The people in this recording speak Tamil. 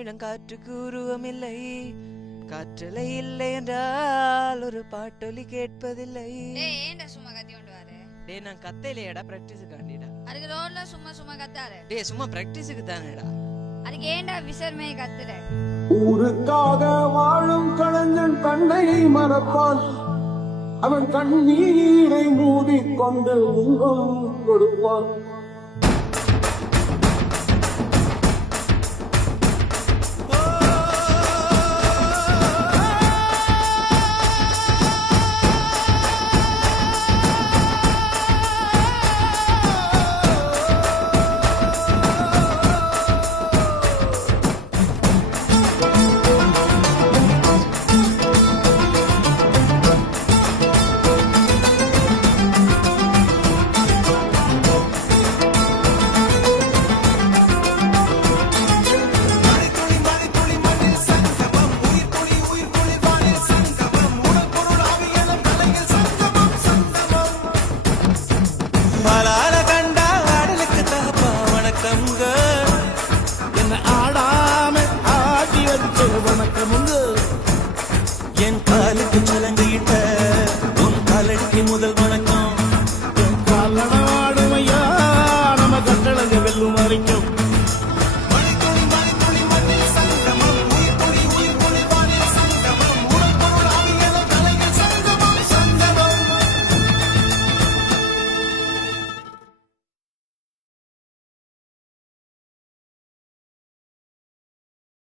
இளங்காற்றுக்கு உருவமில்லை, காற்றலை இல்லை என்றால் ஒரு பாட்டொலி கேட்பதில்லை. ஏன்டா சும்மா கத்தி கொண்டு வாரு? டேய் நான் கத்தையிலேடா, பிராக்டிஸுக்கு ஆண்டிடா. அதுக்கு ரோட்ல சும்மா சும்மா கத்தாரு. டேய் சும்மா பிராக்டிஸுக்கு தானேடா. அதுக்கு ஏன்டா விசர்மே கத்துற? ஊருக்காக வாழும் கலைஞன் கண்ணை மறப்பான், அவன் கண்ணீரை மூடிக்கொண்டு உங்கம் கொடுப்பான். என்ன ஆடாம ஆடி வச்சு வணக்கமுங்க. என் காலுக்கு சலங்கிட்ட உன் காலடி முதல் வணக்கம்.